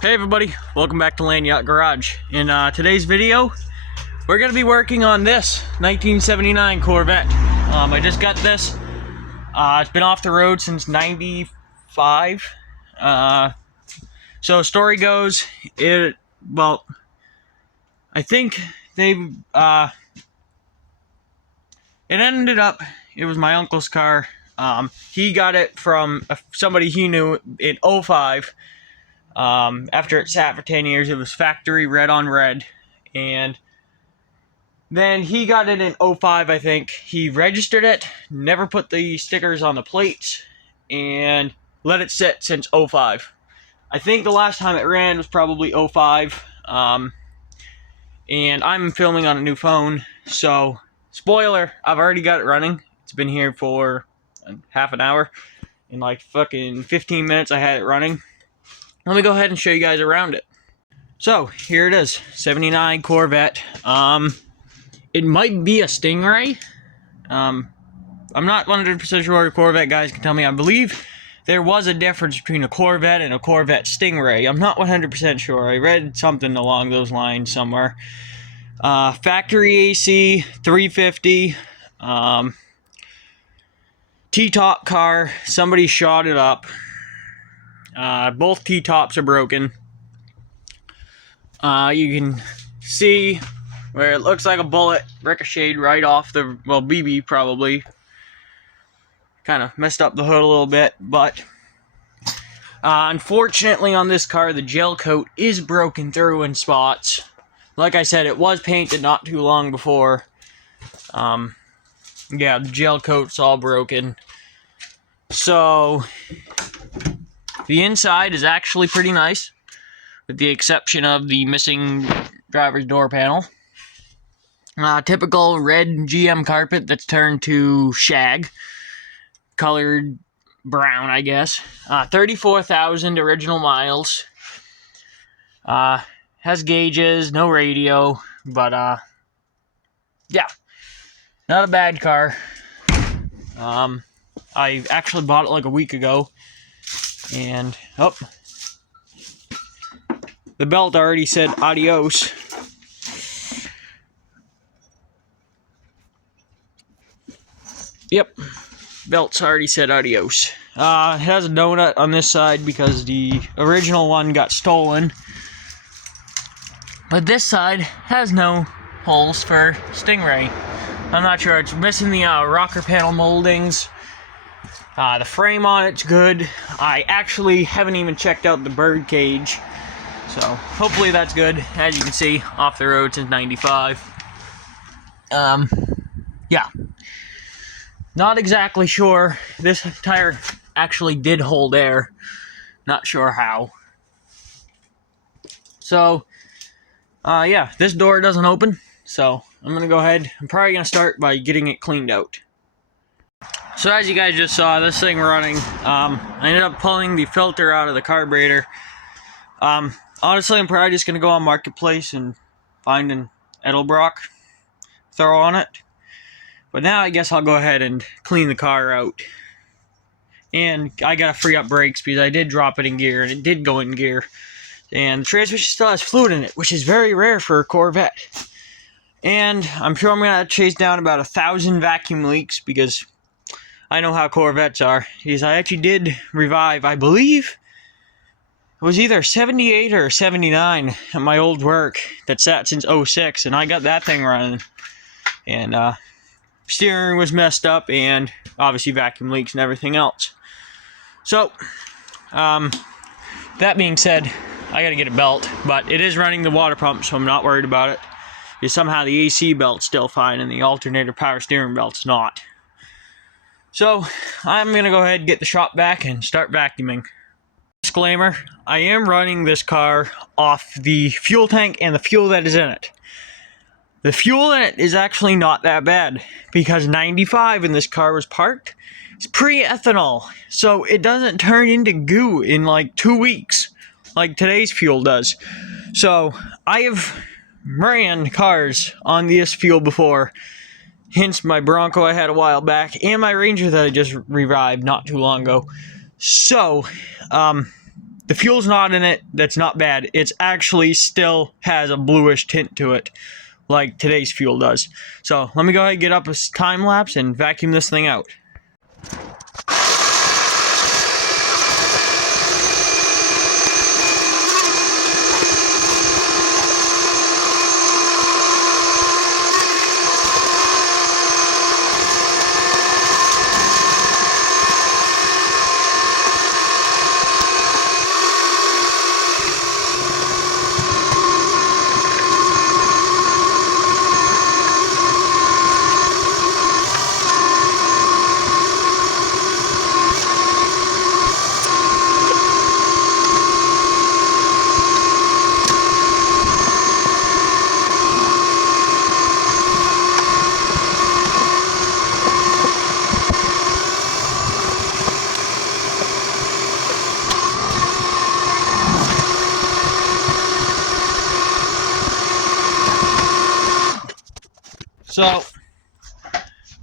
Hey everybody, welcome back to Land Yacht Garage. In today's video, we're going to be working on this 1979 Corvette. I just got this. It's been off the road since '95. So story goes, I think it ended up, it was my uncle's car. He got it from somebody he knew in '05. After it sat for 10 years, it was factory red on red, and then he got it in '05, I think. He registered it, never put the stickers on the plates, and let it sit since '05. I think the last time it ran was probably '05, and I'm filming on a new phone, so spoiler, I've already got it running. It's been here for half an hour. In like fucking 15 minutes I had it running. Let me go ahead and show you guys around it. So, here it is, 79 Corvette. It might be a Stingray. I'm not 100% sure. Corvette guys can tell me. I believe there was a difference between a Corvette and a Corvette Stingray. I'm not 100% sure. I read something along those lines somewhere. Factory AC, 350. T-top car. Somebody shot it up. Both T-tops are broken. You can see where it looks like a bullet ricocheted right off the, BB probably. Kind of messed up the hood a little bit, but unfortunately on this car the gel coat is broken through in spots. Like I said, it was painted not too long before. Yeah, the gel coat's all broken. So the inside is actually pretty nice, with the exception of the missing driver's door panel. Typical red GM carpet that's turned to shag, colored brown, I guess. 34,000 original miles. Has gauges, no radio, but yeah, not a bad car. I actually bought it like a week ago. And, the belt already said adios. Yep, belt's already said adios. It has a donut on this side because the original one got stolen. But this side has no holes for Stingray. I'm not sure, it's missing the rocker panel moldings. The frame on it's good. I actually haven't even checked out the bird cage, so hopefully that's good. As you can see, off the road since '95. Yeah. Not exactly sure. This tire actually did hold air. Not sure how. So, yeah, this door doesn't open, so I'm gonna go ahead. I'm probably gonna start by getting it cleaned out. So as you guys just saw, this thing running, I ended up pulling the filter out of the carburetor. Honestly, I'm probably just going to go on Marketplace and find an Edelbrock, throw on it. But now I guess I'll go ahead and clean the car out. And I got to free up brakes because I did drop it in gear, and it did go in gear. And the transmission still has fluid in it, which is very rare for a Corvette. And I'm sure I'm going to have to chase down about 1,000 vacuum leaks because I know how Corvettes are. Because I actually did revive, I believe it was either 78 or 79 at my old work that sat since '06, and I got that thing running. And steering was messed up, and obviously vacuum leaks and everything else. So, that being said, I gotta get a belt, but it is running the water pump, so I'm not worried about it. Because somehow the AC belt's still fine, and the alternator power steering belt's not. So, I'm going to go ahead and get the shop vac and start vacuuming. Disclaimer, I am running this car off the fuel tank and the fuel that is in it. The fuel in it is actually not that bad, because 95 in this car was parked. It's pre-ethanol, so it doesn't turn into goo in like 2 weeks, like today's fuel does. So, I have ran cars on this fuel before. Hence my Bronco I had a while back, and my Ranger that I just revived not too long ago. So, the fuel's not in it. That's not bad. It's actually still has a bluish tint to it, like today's fuel does. So let me go ahead and get up a time lapse and vacuum this thing out. So,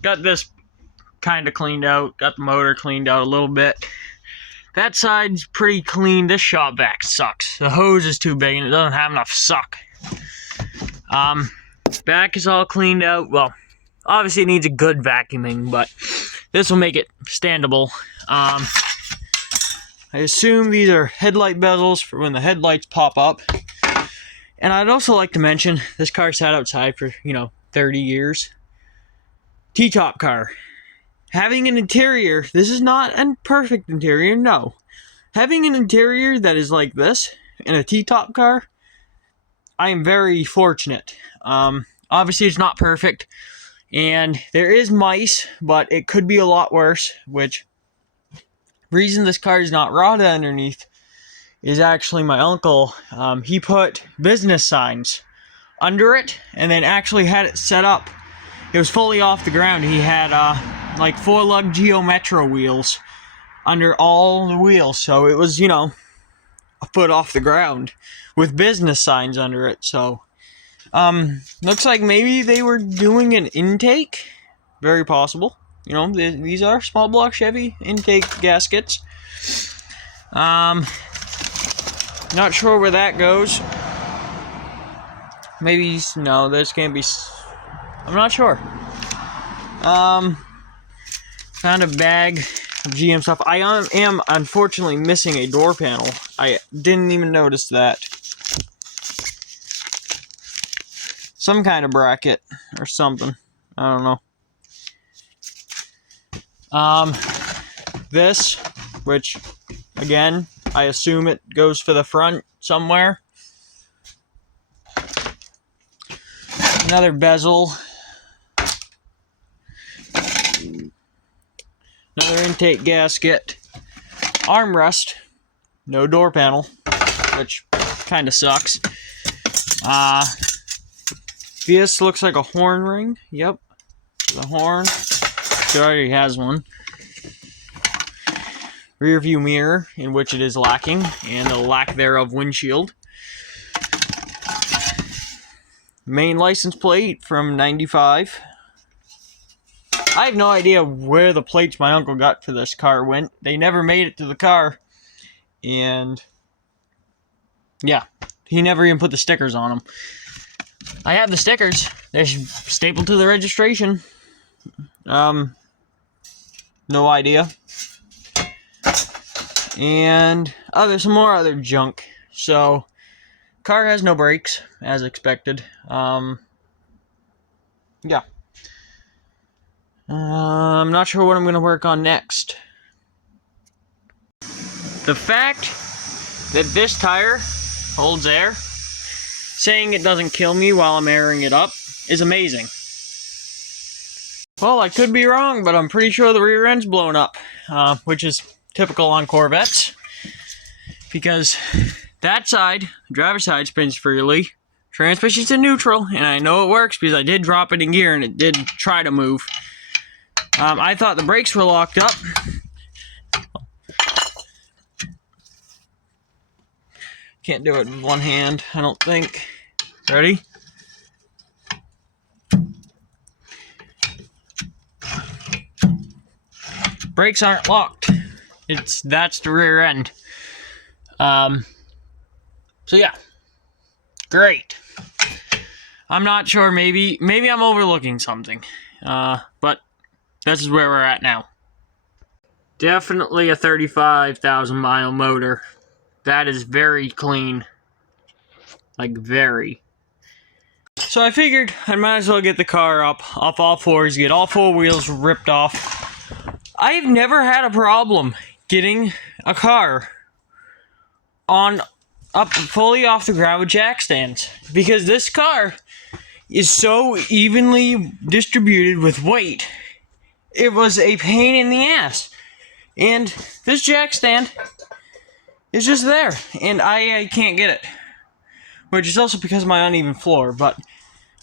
got this kind of cleaned out, got the motor cleaned out a little bit. That side's pretty clean. This shop vac sucks. The hose is too big and it doesn't have enough suck. Back is all cleaned out. Well, obviously it needs a good vacuuming, but this will make it standable. I assume these are headlight bezels for when the headlights pop up. And I'd also like to mention, this car sat outside for, 30 years. T-top car. Having an interior, this is not a perfect interior, no. Having an interior that is like this in a T-top car, I am very fortunate. Obviously it's not perfect, and there is mice, but it could be a lot worse, which reason this car is not rotted underneath is actually my uncle. He put business signs under it and then actually had it set up. It was fully off the ground. He had like 4-lug Geo Metro wheels under all the wheels, so it was, a foot off the ground with business signs under it. So looks like maybe they were doing an intake. Very possible. These are small block Chevy intake gaskets. Not sure where that goes. Maybe, no, this can't be, I'm not sure. Found a bag of GM stuff. I am unfortunately missing a door panel. I didn't even notice that. Some kind of bracket or something. I don't know. This, which, again, I assume it goes for the front somewhere. Another bezel. Another intake gasket. Armrest. No door panel, which kind of sucks. This looks like a horn ring. Yep. The horn. It already has one. Rear view mirror, in which it is lacking, and a lack thereof windshield. Main license plate from 95. I have no idea where the plates my uncle got for this car went. They never made it to the car. And yeah, he never even put the stickers on them. I have the stickers. They're stapled to the registration. No idea. And there's some more other junk. So, car has no brakes, as expected. Yeah. I'm not sure what I'm going to work on next. The fact that this tire holds air, saying it doesn't kill me while I'm airing it up, is amazing. Well, I could be wrong, but I'm pretty sure the rear end's blown up, which is typical on Corvettes, because that side, the driver's side, spins freely, transmission's in neutral, and I know it works because I did drop it in gear and it did try to move. I thought the brakes were locked up. Can't do it with one hand, I don't think. Ready? Brakes aren't locked. That's the rear end. So yeah, great. I'm not sure, maybe I'm overlooking something, but this is where we're at now. Definitely a 35,000 mile motor. That is very clean, like very. So I figured I might as well get the car up off all fours, get all four wheels ripped off. I've never had a problem getting a car up fully off the ground with jack stands, because this car is so evenly distributed with weight. It was a pain in the ass, and this jack stand is just there, and I can't get it, which is also because of my uneven floor, but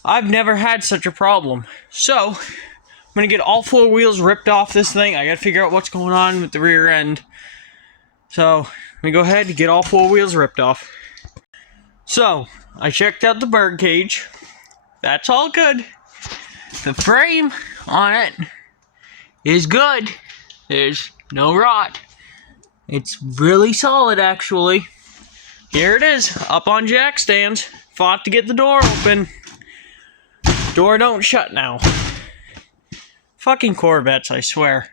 I've never had such a problem. So I'm gonna get all four wheels ripped off this thing. I gotta figure out what's going on with the rear end. So let me go ahead and get all four wheels ripped off. So I checked out the bird cage. That's all good. The frame on it is good. There's no rot. It's really solid, actually. Here it is, up on jack stands. Fought to get the door open. Door don't shut now. Fucking Corvettes, I swear.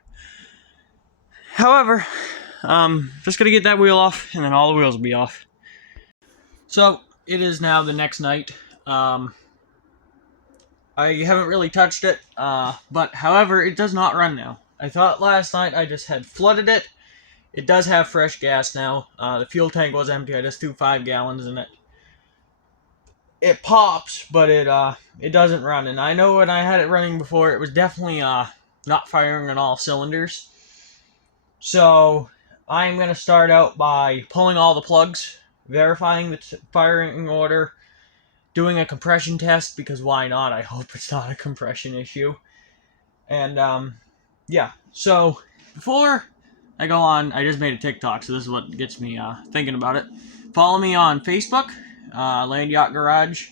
However, just gonna get that wheel off, and then all the wheels will be off. So it is now the next night. I haven't really touched it, but however, it does not run now. I thought last night I just had flooded it. It does have fresh gas now. The fuel tank was empty. I just threw 5 gallons in it. It pops, but it doesn't run. And I know when I had it running before, it was definitely not firing on all cylinders. So I'm gonna start out by pulling all the plugs, verifying the firing order, doing a compression test, because why not? I hope it's not a compression issue. And yeah, so before I go on, I just made a TikTok, so this is what gets me thinking about it. Follow me on Facebook, Land Yacht Garage,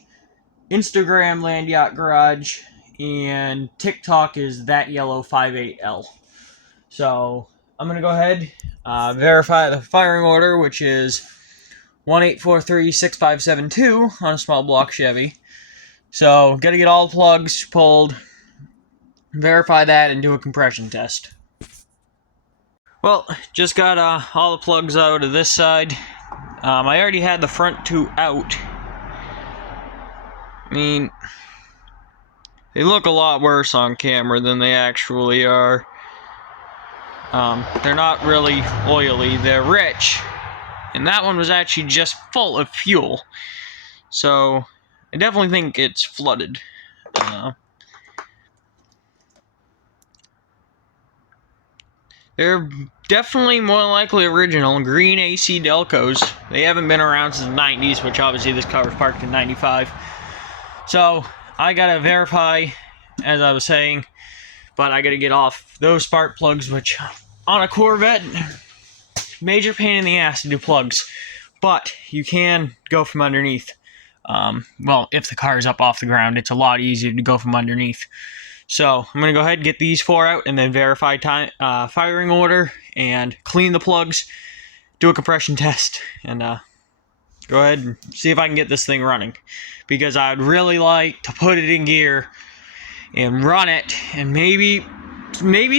Instagram, Land Yacht Garage, and TikTok is ThatYellow58L. So I'm gonna go ahead, verify the firing order, which is 18436572 on a small block Chevy. So gotta get all the plugs pulled, verify that, and do a compression test. Well, just got all the plugs out of this side. I already had the front two out. I mean, they look a lot worse on camera than they actually are. They're not really oily, they're rich. And that one was actually just full of fuel. So I definitely think it's flooded. They're definitely more likely original green AC Delcos. They haven't been around since the 90s, which obviously this car was parked in 95. So I gotta verify, as I was saying, but I gotta get off those spark plugs, which on a Corvette, major pain in the ass to do plugs. But you can go from underneath. Well, if the car is up off the ground, it's a lot easier to go from underneath. So I'm going to go ahead and get these 4 out and then verify firing order and clean the plugs, do a compression test, and go ahead and see if I can get this thing running. Because I'd really like to put it in gear and run it, and maybe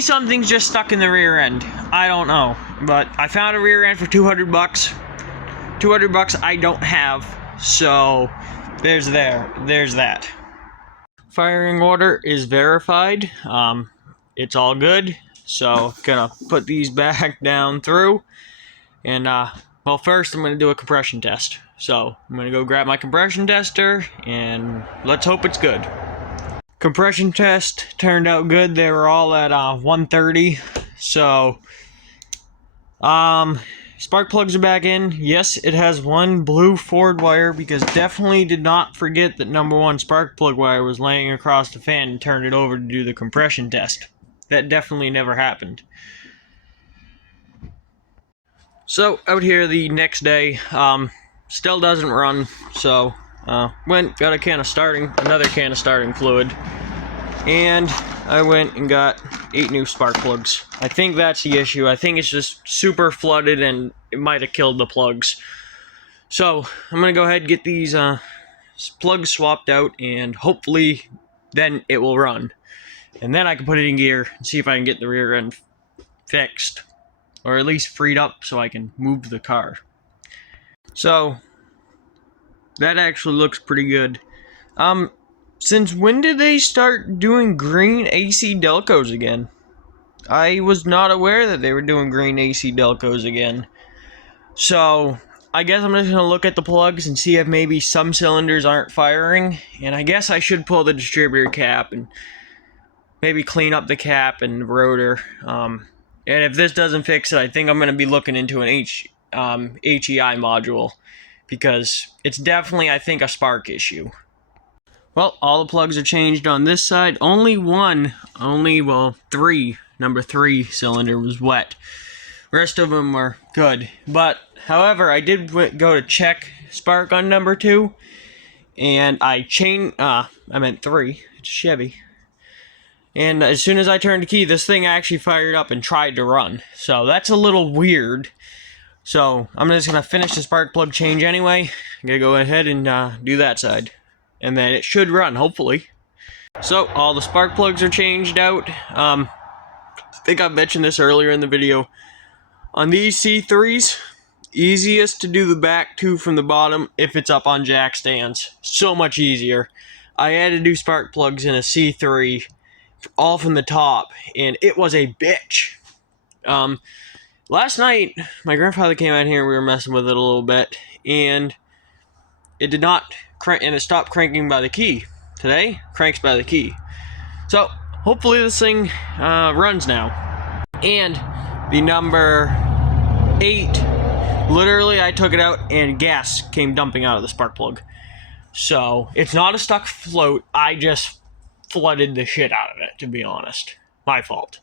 something's just stuck in the rear end. I don't know. But I found a rear end for $200. $200 I don't have, so there's that. Firing order is verified. It's all good. So gonna put these back down through, and well, first I'm gonna do a compression test. So I'm gonna go grab my compression tester, and let's hope it's good. Compression test turned out good. They were all at 130. So spark plugs are back in. Yes, it has one blue Ford wire, because definitely did not forget that number 1 spark plug wire was laying across the fan and turned it over to do the compression test. That definitely never happened. So out here the next day, still doesn't run. So got another can of starting fluid, and I went and got 8 new spark plugs. I think that's the issue. I think it's just super flooded and it might have killed the plugs. So I'm gonna go ahead and get these plugs swapped out, and hopefully then it will run. And then I can put it in gear and see if I can get the rear end fixed, or at least freed up so I can move the car. So that actually looks pretty good. Since when did they start doing green AC Delcos again? I was not aware that they were doing green AC Delcos again. So I guess I'm just going to look at the plugs and see if maybe some cylinders aren't firing. And I guess I should pull the distributor cap and maybe clean up the cap and the rotor. And if this doesn't fix it, I think I'm going to be looking into an HEI module, because it's definitely, I think, a spark issue. Well, all the plugs are changed on this side. Three, number 3 cylinder was wet. Rest of them are good. But, however, I did go to check spark on number 2, and I meant 3, it's Chevy. And as soon as I turned the key, this thing actually fired up and tried to run. So that's a little weird. So I'm just going to finish the spark plug change anyway. I'm going to go ahead and do that side. And then it should run, hopefully. So all the spark plugs are changed out. I think I mentioned this earlier in the video. On these C3s, easiest to do the back 2 from the bottom if it's up on jack stands. So much easier. I had to do spark plugs in a C3 all from the top, and it was a bitch. Last night, my grandfather came out here and we were messing with it a little bit, and it did not crank, and it stopped cranking by the key. Today, cranks by the key. So, hopefully this thing runs now. And the number 8, literally I took it out and gas came dumping out of the spark plug. So, it's not a stuck float, I just flooded the shit out of it, to be honest. My fault.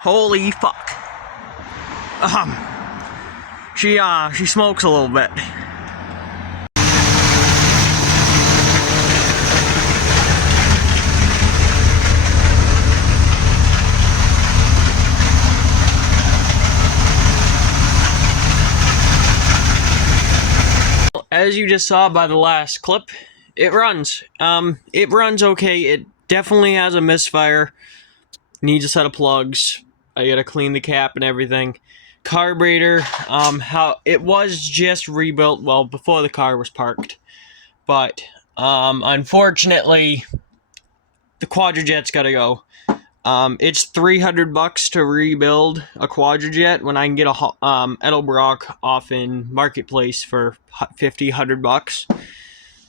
Holy fuck. She smokes a little bit. As you just saw by the last clip, it runs. It runs okay. It definitely has a misfire. Needs a set of plugs. I gotta clean the cap and everything. Carburetor, how it was just rebuilt, well, before the car was parked. But, unfortunately, the Quadrajet's gotta go. It's $300 to rebuild a Quadrajet when I can get a Edelbrock off in Marketplace for $100.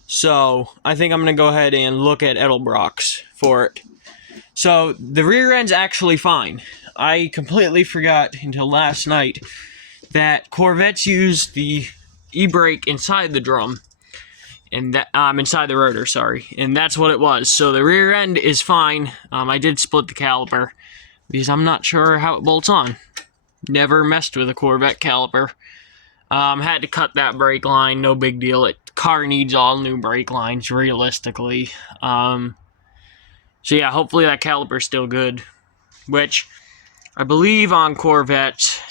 So I think I'm gonna go ahead and look at Edelbrocks for it. So the rear end's actually fine. I completely forgot until last night that Corvettes use the e-brake inside the drum. And that inside the rotor, sorry, and that's what it was. So the rear end is fine. I did split the caliper because I'm not sure how it bolts on. Never messed with a Corvette caliper. Had to cut that brake line, no big deal. Car needs all new brake lines, realistically. So yeah, hopefully that caliper's still good. Which I believe on Corvettes,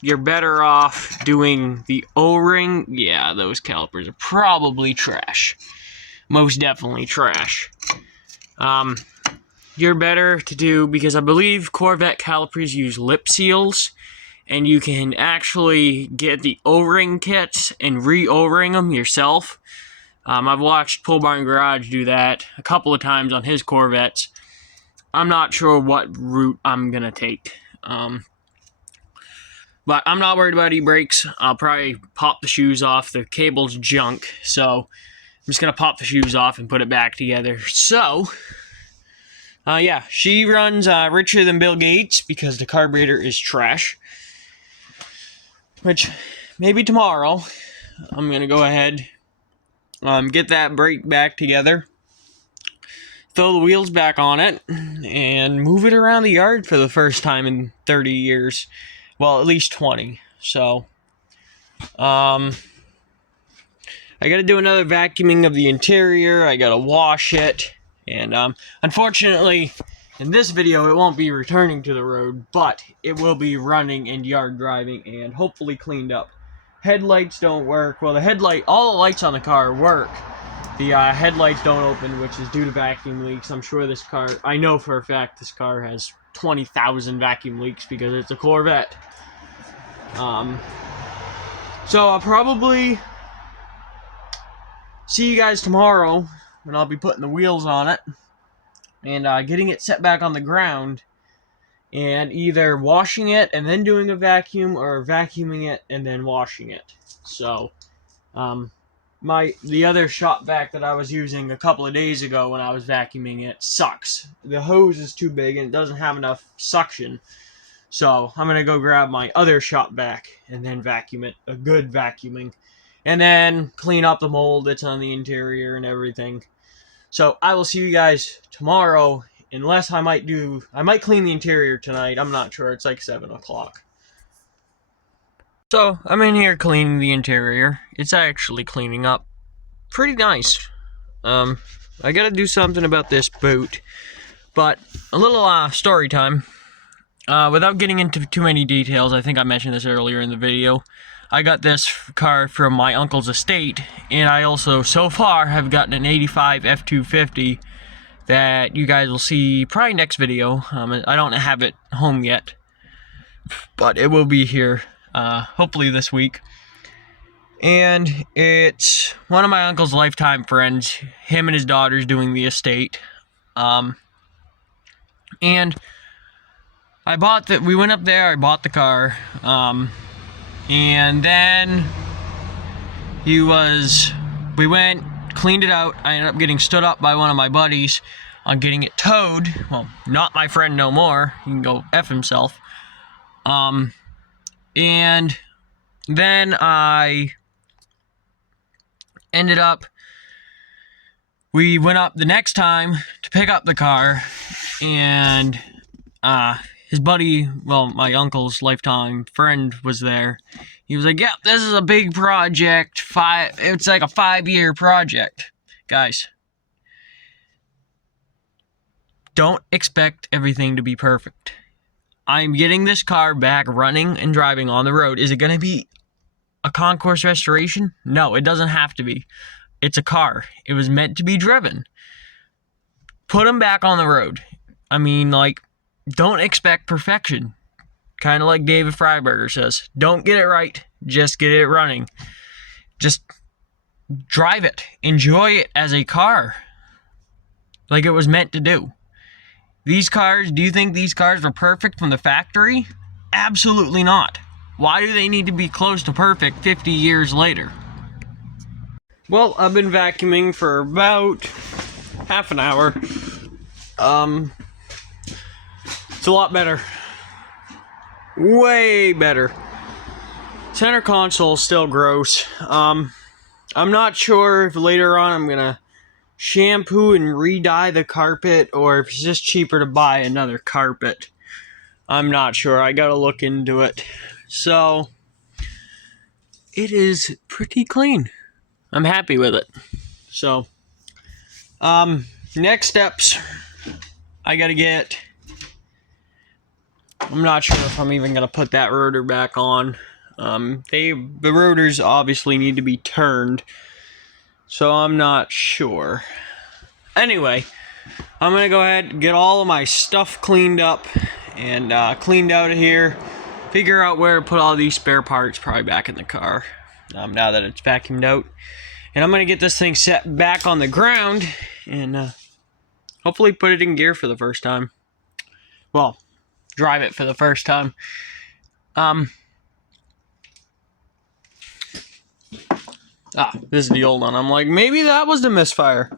you're better off doing the O-ring. Yeah, those calipers are probably trash. Most definitely trash. You're better to do, because I believe Corvette calipers use lip seals, and you can actually get the O-ring kits and re-O-ring them yourself. I've watched Pole Barn Garage do that a couple of times on his Corvettes. I'm not sure what route I'm going to take. But I'm not worried about e-brakes. I'll probably pop the shoes off. The cable's junk, so I'm just going to pop the shoes off and put it back together. So, yeah, she runs richer than Bill Gates because the carburetor is trash. Which, maybe tomorrow, I'm going to go ahead, get that brake back together, throw the wheels back on it and move it around the yard for the first time in 30 years. Well, at least 20. So, I gotta do another vacuuming of the interior. I gotta wash it. And, unfortunately, in this video, it won't be returning to the road, but it will be running and yard driving and hopefully cleaned up. Headlights don't work. Well, all the lights on the car work. The headlights don't open, which is due to vacuum leaks. I'm sure this car, I know for a fact this car has 20,000 vacuum leaks because it's a Corvette. So I'll probably see you guys tomorrow when I'll be putting the wheels on it and getting it set back on the ground and either washing it and then doing a vacuum or vacuuming it and then washing it. So, the other shop vac that I was using a couple of days ago when I was vacuuming it sucks. The hose is too big and it doesn't have enough suction. So I'm going to go grab my other shop vac and then vacuum it, a good vacuuming. And then clean up the mold that's on the interior and everything. So I will see you guys tomorrow, unless I might clean the interior tonight. I'm not sure. It's like 7 o'clock. So, I'm in here cleaning the interior. It's actually cleaning up pretty nice. I gotta do something about this boot. But, a little story time. Without getting into too many details, I think I mentioned this earlier in the video. I got this car from my uncle's estate, and I also, so far, have gotten an 85 F250 that you guys will see probably next video. I don't have it home yet, but it will be here. Hopefully this week. And it's one of my uncle's lifetime friends, him and his daughter's doing the estate. And we went up there, I bought the car, and then we went, cleaned it out. I ended up getting stood up by one of my buddies on getting it towed. Well, not my friend no more, he can go F himself. And then we went up the next time to pick up the car, and his buddy, well, my uncle's lifetime friend was there. He was like, "Yep, this is a big project. It's like a 5-year project." Guys, don't expect everything to be perfect. I'm getting this car back running and driving on the road. Is it going to be a concourse restoration? No, it doesn't have to be. It's a car. It was meant to be driven. Put them back on the road. I mean, like, don't expect perfection. Kind of like David Freiberger says. Don't get it right. Just get it running. Just drive it. Enjoy it as a car. Like it was meant to do. These cars, do you think these cars were perfect from the factory? Absolutely not. Why do they need to be close to perfect 50 years later? Well, I've been vacuuming for about half an hour. It's a lot better. Way better. Center console's still gross. I'm not sure if later on I'm gonna shampoo and re-dye the carpet, or if it's just cheaper to buy another carpet. I'm not sure. I gotta look into it. So, it is pretty clean. I'm happy with it. So, next steps, I'm not sure if I'm even gonna put that rotor back on. The rotors obviously need to be turned, so I'm not sure. Anyway, I'm going to go ahead and get all of my stuff cleaned up and cleaned out of here. Figure out where to put all these spare parts, probably back in the car, now that it's vacuumed out. And I'm going to get this thing set back on the ground and hopefully put it in gear for the first time. Well, drive it for the first time. This is the old one. I'm like, maybe that was the misfire.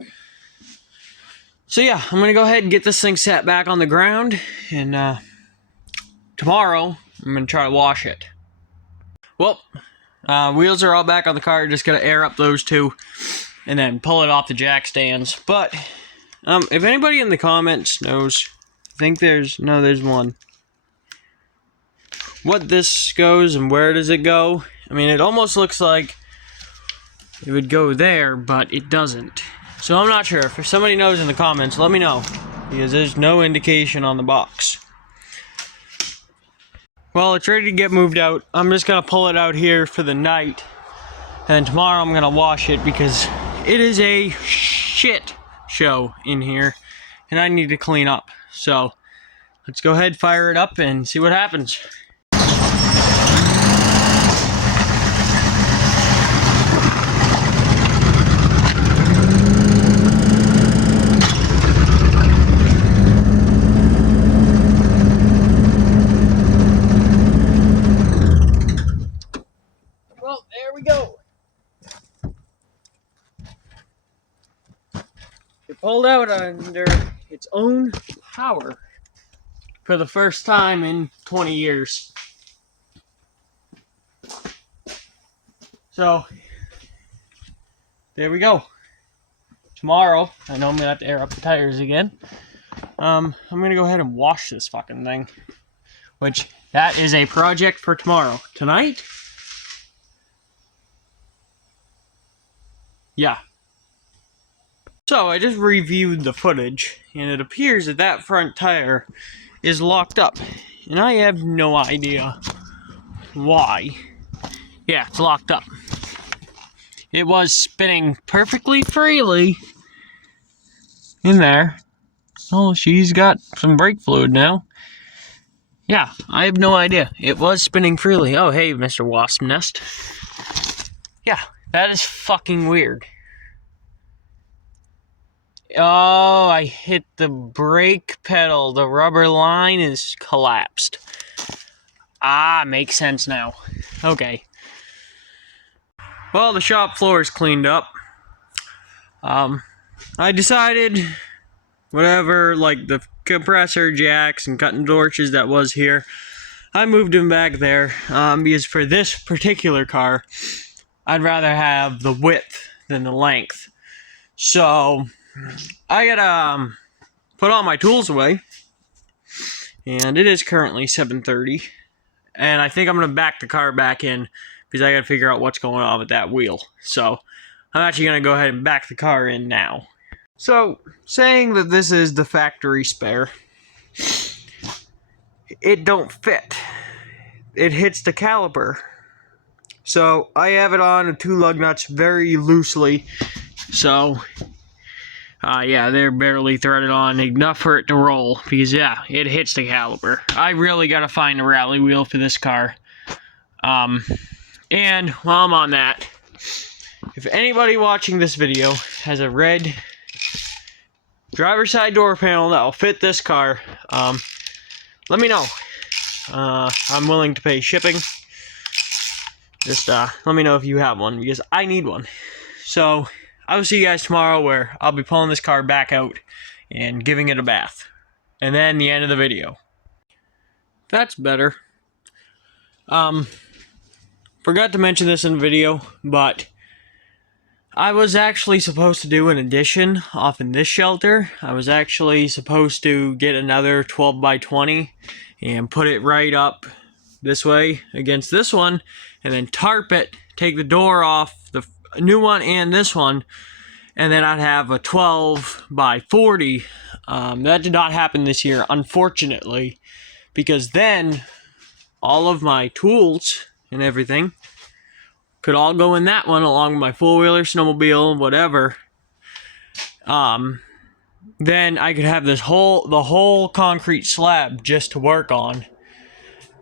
So yeah, I'm going to go ahead and get this thing set back on the ground, and tomorrow I'm going to try to wash it. Well, wheels are all back on the car. Just got to air up those two and then pull it off the jack stands. But If anybody in the comments knows, I think there's one. What this goes and where does it go? I mean, it almost looks like it would go there, but it doesn't. So I'm not sure. If somebody knows in the comments, let me know, because there's no indication on the box. Well, it's ready to get moved out. I'm just gonna pull it out here for the night, and tomorrow I'm gonna wash it because it is a shit show in here, and I need to clean up. So let's go ahead, fire it up, and see what happens. Well, there we go. It pulled out under its own power for the first time in 20 years. So, there we go. Tomorrow, I know I'm going to have to air up the tires again. I'm going to go ahead and wash this fucking thing. Which, that is a project for tomorrow. Tonight? Yeah. So, I just reviewed the footage, and it appears that that front tire is locked up. And I have no idea why. Yeah, it's locked up. It was spinning perfectly freely in there. Oh, she's got some brake fluid now. Yeah, I have no idea. It was spinning freely. Oh, hey, Mr. Wasp Nest. Yeah, that is fucking weird. Oh, I hit the brake pedal. The rubber line is collapsed. Ah, makes sense now. Okay. Well, the shop floor is cleaned up. I decided, whatever, like the compressor jacks and cutting torches that was here, I moved them back there, because for this particular car, I'd rather have the width than the length. So, I gotta put all my tools away, and it is currently 7:30, and I think I'm gonna back the car back in, because I gotta figure out what's going on with that wheel. So, I'm actually gonna go ahead and back the car in now. So, saying that this is the factory spare, it don't fit. It hits the caliper. So, I have it on 2 lug nuts very loosely. So, yeah, they're barely threaded on enough for it to roll. Because, yeah, it hits the caliper. I really gotta find a rally wheel for this car. And while I'm on that, if anybody watching this video has a red driver's side door panel that will fit this car, let me know. I'm willing to pay shipping. Just let me know if you have one, because I need one. So, I will see you guys tomorrow, where I'll be pulling this car back out and giving it a bath. And then the end of the video. That's better. Forgot to mention this in the video, but I was actually supposed to do an addition off in this shelter. I was actually supposed to get another 12x20 and put it right up this way against this one, and then tarp it, take the door off the new one and this one, and then I'd have a 12x40. That did not happen this year, unfortunately, because then all of my tools and everything could all go in that one, along with my four-wheeler, snowmobile, whatever. Then I could have the whole concrete slab just to work on.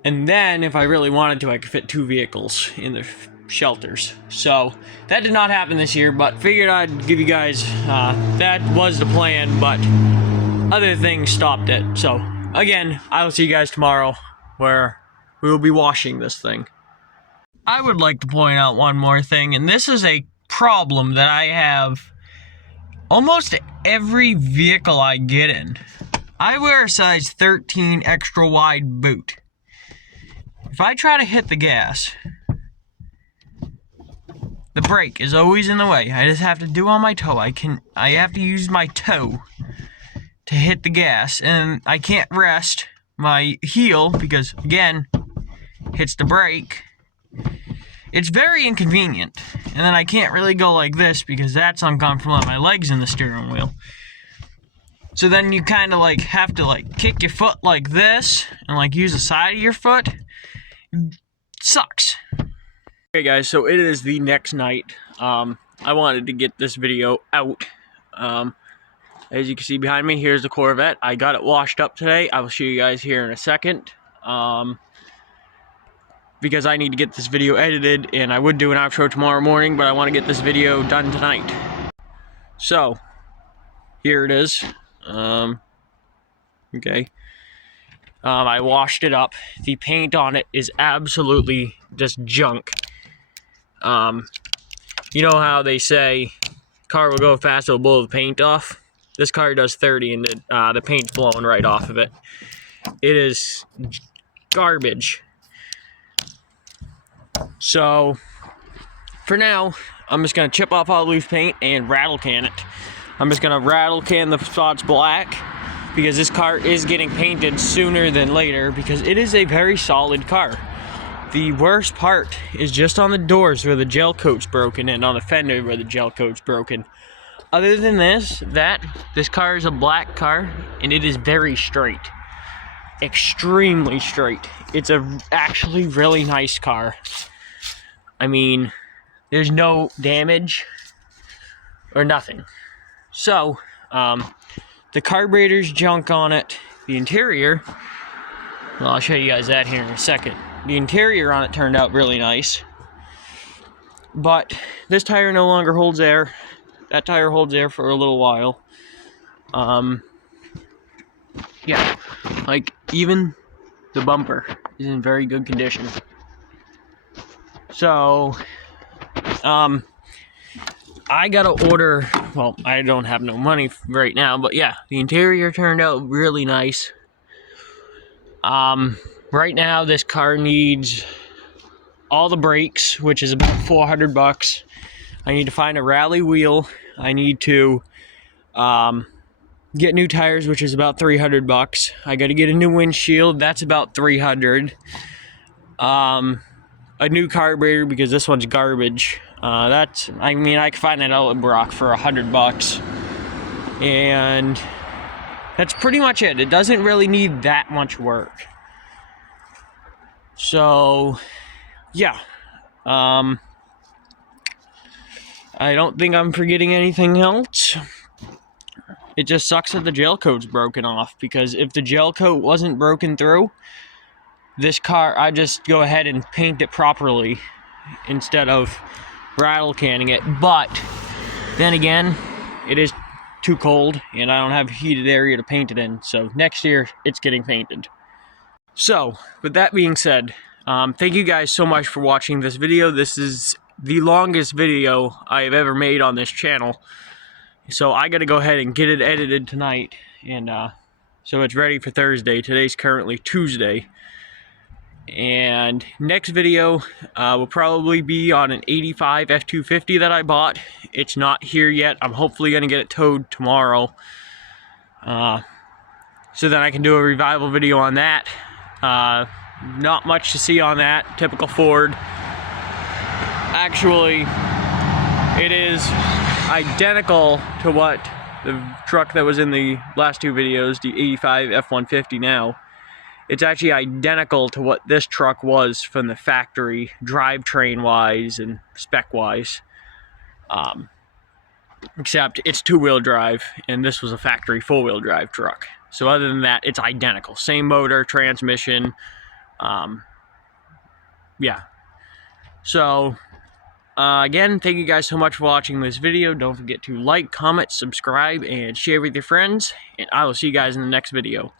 And then, if I really wanted to, I could fit 2 vehicles in the shelters. So, that did not happen this year, but figured I'd give you guys, that was the plan, but other things stopped it. So, again, I will see you guys tomorrow, where we will be washing this thing. I would like to point out one more thing, and this is a problem that I have almost every vehicle I get in. I wear a size 13 extra wide boot. If I try to hit the gas, the brake is always in the way. I just have to do on my toe. I have to use my toe to hit the gas, and I can't rest my heel because, again, hits the brake. It's very inconvenient. And then I can't really go like this because that's uncomfortable on my legs in the steering wheel. So then you kind of like have to like kick your foot like this and like use the side of your foot. Sucks. Okay guys, so it is the next night. I wanted to get this video out. As you can see behind me, here's the Corvette. I got it washed up today. I will show you guys here in a second. Because I need to get this video edited, and I would do an outro tomorrow morning, but I want to get this video done tonight. So, here it is. Okay. I washed it up. The paint on it is absolutely just junk. You know how they say car will go fast, it'll blow the paint off? This car does 30 and the paint's blowing right off of it. It is garbage. So, for now, I'm just going to chip off all the loose paint and rattle can it. I'm just going to rattle can the spots black because this car is getting painted sooner than later because it is a very solid car. The worst part is just on the doors where the gel coat's broken and on the fender where the gel coat's broken. Other than this car is a black car and it is very straight. Extremely straight. It's actually really nice car. I mean, there's no damage or nothing. So, the carburetor's junk on it. The interior, well, I'll show you guys that here in a second. The interior on it turned out really nice. But this tire no longer holds air. That tire holds air for a little while. Yeah, like even the bumper is in very good condition. So, I gotta order, well, I don't have no money right now, but yeah, the interior turned out really nice. Right now this car needs all the brakes, which is about $400. I need to find a rally wheel. I need to, get new tires, which is about $300. I gotta get a new windshield, that's about $300. A new carburetor because this one's garbage. I can find that outlet block for $100. And that's pretty much it. It doesn't really need that much work. So, yeah. I don't think I'm forgetting anything else. It just sucks that the gel coat's broken off, because if the gel coat wasn't broken through, this car, I just go ahead and paint it properly instead of rattle canning it. But then again, it is too cold and I don't have a heated area to paint it in. So next year it's getting painted. So with that being said, thank you guys so much for watching this video. This is the longest video I have ever made on this channel. So I got to go ahead and get it edited tonight, and so it's ready for Thursday. Today's currently Tuesday. And next video will probably be on an 85 F250 that I bought. It's not here yet. I'm hopefully going to get it towed tomorrow. So then I can do a revival video on that. Not much to see on that. Typical Ford. Actually, it is identical to what the truck that was in the last two videos, the 85 F150 now. It's actually identical to what this truck was from the factory, drivetrain wise and spec wise. Except it's two-wheel drive and this was a factory four-wheel drive truck. So other than that, it's identical. Same motor, transmission. Yeah. So again, thank you guys so much for watching this video. Don't forget to like, comment, subscribe, and share with your friends. And I will see you guys in the next video.